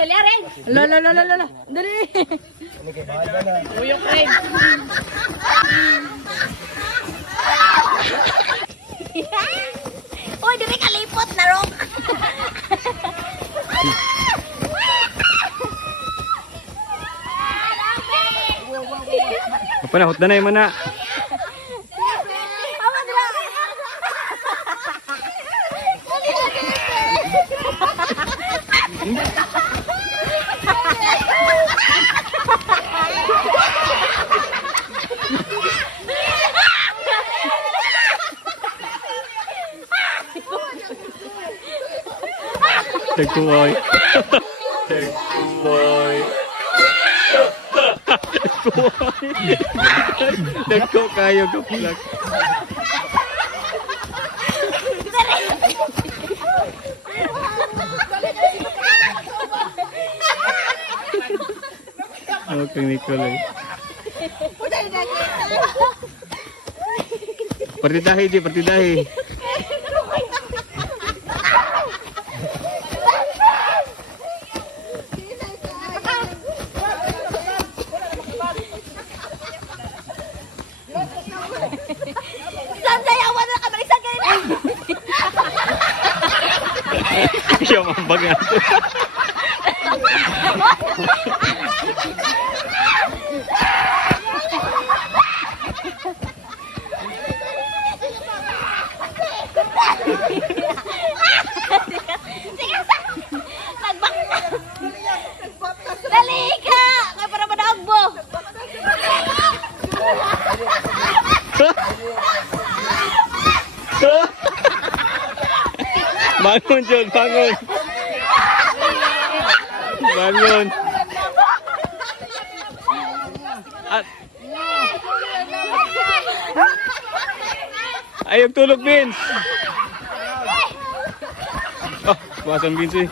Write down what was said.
Dali, Ren. Lala. Dali. Uyok, Ren. Uy, dili kalipot, Larong. Apa na, hot na yung mana. Tagkuoy. Tagkuoy. Nagko kayo kaplak. Okay, Nicolay. Partidahi di, partidahi. Siya mambagan. Dali ka! Kaya para managbo! Bangun, John, bangun. Bangun. Ayog tulog, Vince. Oh, buwasan, Vince.